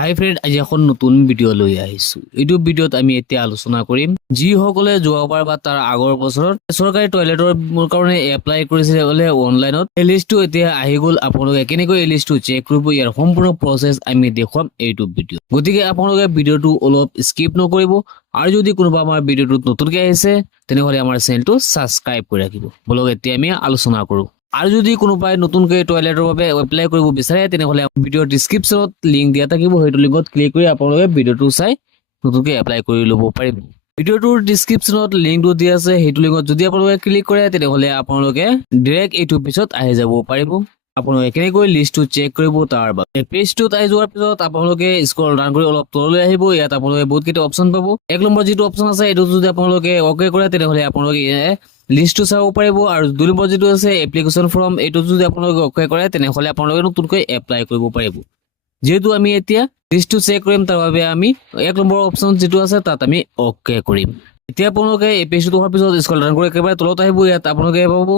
হাই friend, আজি এখন নতুন ভিডিঅ' লৈ আহিছো। এইটো ভিডিঅ'ত আমি এতিয়া আলোচনা কৰিম যিসকলে যোৱাবাৰ বা তাৰ আগৰ বছৰত চৰকাৰী টয়লেটৰ কাৰণে এপ্লাই কৰিছিলে অনলাইনত। এই লিষ্টটো এতিয়া আহি গ'ল। আপোনালোকে কেনেকৈ এই লিষ্টটো চেক কৰিব, ইয়াৰ সম্পূৰ্ণ প্ৰচেছ আমি দেখুৱাম এইটো ভিডিঅ'। গতিকে আপোনালোকে ভিডিঅ'টো অলপ স্কিপ নকৰিব, আৰু যদি কোনোবা আমাৰ ভিডিঅ'টোত নতুনকৈ আহিছে তেনেহ'লে আমাৰ চেনেলটো ছাবস্ক্ৰাইব কৰি ৰাখিব। বলক এতিয়া আমি আলোচনা কৰোঁ। আৰু যদি কোনোবাই নতুনকৈ টয়লেটৰ বাবে এপ্লাই কৰিব বিচাৰে তেনেহ'লে ভিডিঅ'ৰ ডিছক্ৰিপশ্যনত লিংক দিয়া থাকিব। সেইটো লিংকত ক্লিক কৰি আপোনালোকে ভিডিঅ'টো চাই নতুনকৈ এপ্লাই কৰি ল'ব পাৰিব। ভিডিঅ'টোৰ ডিছক্ৰিপশ্যনত লিংকটো দিয়া আছে, সেইটো লিংকত যদি আপোনালোকে ক্লিক কৰে তেনেহ'লে আপোনালোকে ডাইৰেক্ট এইটো পেজত আহি যাব পাৰিব। আপোনালোকে কেনেকৈ লিষ্টটো চেক কৰিব তাৰ বাবে পেজটোত আহি যোৱাৰ পিছত আপোনালোকে স্ক্ৰল ডাউন কৰি অলপ তললৈ আহিব। ইয়াত আপোনালোকে বহুতকেইটা অপশ্যন পাব। এক নম্বৰ যিটো অপশ্যন আছে এইটো যদি আপোনালোকে অ'কে কৰে তেনেহ'লে আপোনালোকে লিষ্টটো চাব পাৰিব। আৰু 2 নম্বৰ যিটো আছে এপ্লিকেশ্যন ফৰ্ম, এইটো যদি আপোনালোকে অ'কে কৰে তেনেহ'লে আপোনালোকে নতুনকৈ এপ্লাই কৰিব পাৰিব। যিহেতু আমি এতিয়া লিষ্টটো চেক কৰিম তাৰ বাবে আমি 1 নম্বৰ অপশ্যন যিটো আছে তাত আমি অ'কে কৰিম। এতিয়া আপোনালোকে এই পেজটো হোৱাৰ পিছত স্ক্ৰল ডাউন কৰি একেবাৰে তলত আহিব। ইয়াত আপোনালোকে পাব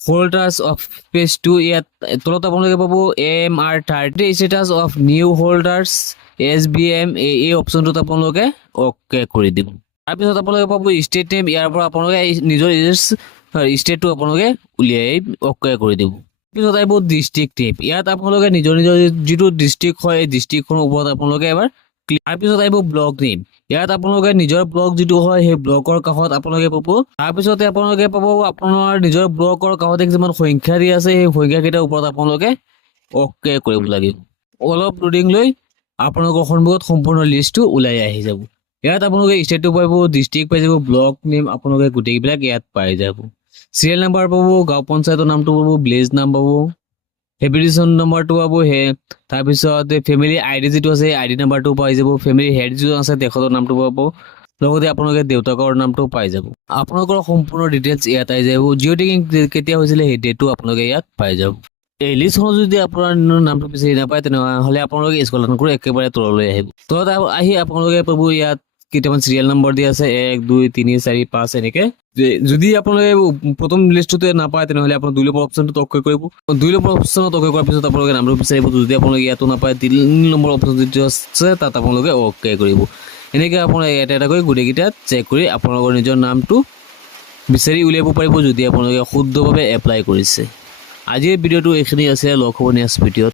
হোল্ডাৰ্ছ অফ পেজ 2। ইয়াত তলত আপোনালোকে পাব MR30 status of new holders SBM। এই অপশ্যনটোত আপোনালোকে অ'কে কৰি দিব। তাৰপিছত আপোনালোকে পাব ষ্টেট নেম। ইয়াৰ পৰা আপোনালোকে নিজৰ ষ্টেটটো আপোনালোকে উলিয়াই অ'কে কৰি দিব। তাৰপিছত আহিব ডিষ্ট্ৰিক্ট নেম। ইয়াত আপোনালোকে নিজৰ যিটো ডিষ্ট্ৰিক্ট হয় এই ডিষ্ট্ৰিক্টখনৰ ওপৰত আপোনালোকে এবাৰ ক্লিক। তাৰপিছত আহিব ব্লক নেম। ইয়াত আপোনালোকে নিজৰ ব্লক যিটো হয় সেই ব্লকৰ কাষত আপোনালোকে পাব। তাৰপিছতে আপোনালোকে পাব আপোনাৰ নিজৰ ব্লকৰ কাষতে কিছুমান সংখ্যা দিয়া আছে, সেই সংখ্যাকেইটাৰ ওপৰত আপোনালোকে অ'কে কৰিব লাগিব। অলপ লোডিং লৈ আপোনালোকৰ সন্মুখত সম্পূৰ্ণ লিষ্টটো ওলাই আহি যাব। ইয়াত আপোনালোকে ষ্টেটটো পাব, ডিষ্ট্ৰিক্ট পাই যাব, ব্লক নেম আপোনালোকে গোটেইবিলাক ইয়াত পাই যাব। চিৰিয়েল নাম্বাৰ পাব, গাঁও পঞ্চায়তৰ নামটো পাব, ভিলেজ নাম পাব, হেবিটেশ্যন নম্বৰটো পাব। তাৰপিছত ফেমিলি ID যিটো আছে ID নাম্বাৰটো পাই যাব। ফেমিলি হেড যিটো আছে তেখেতৰ নামটো পাব, লগতে আপোনালোকে দেউতাকৰ নামটো পাই যাব। আপোনালোকৰ সম্পূৰ্ণ ডিটেইলছ ইয়াত আহি যাব। জিঅ' টেগিং কেতিয়া হৈছিলে সেই ডেটটো আপোনালোকে ইয়াত পাই যাব। এই লিষ্টখনত যদি আপোনাৰ নামটো বিচাৰি নাপায় তেনেহ'লে আপোনালোকে স্ক্ৰল ডাউন কৰি একেবাৰে তললৈ আহিব। তলত আহি আপোনালোকে পাব ইয়াত কেইটামান চিৰিয়েল নম্বৰ দিয়া আছে, 1 2 3 4 5 এনেকে। যদি আপোনালোকে প্ৰথম লিষ্টটোতে নাপায় তেনেহ'লে আপোনাৰ 2 নম্বৰ অপশ্যনটোত অ'কে কৰিব। 2 নম্বৰ অপশ্যনত অ'কে কৰাৰ পিছত আপোনালোকে নামটো বিচাৰিব। যদি আপোনালোকে ইয়াতো নাপায় 3 নম্বৰ অপশ্যন যিটো আছে তাত আপোনালোকে অ'কে কৰিব। এনেকৈ আপোনালোকে এটা এটা কৰি গোটেইকেইটাত চেক কৰি আপোনালোকৰ নিজৰ নামটো বিচাৰি উলিয়াব পাৰিব যদি আপোনালোকে শুদ্ধভাৱে এপ্লাই কৰিছে। আজিৰ ভিডিঅ'টো এইখিনি আছে। লগ হ'ব নেক্সট ভিডিঅ'ত।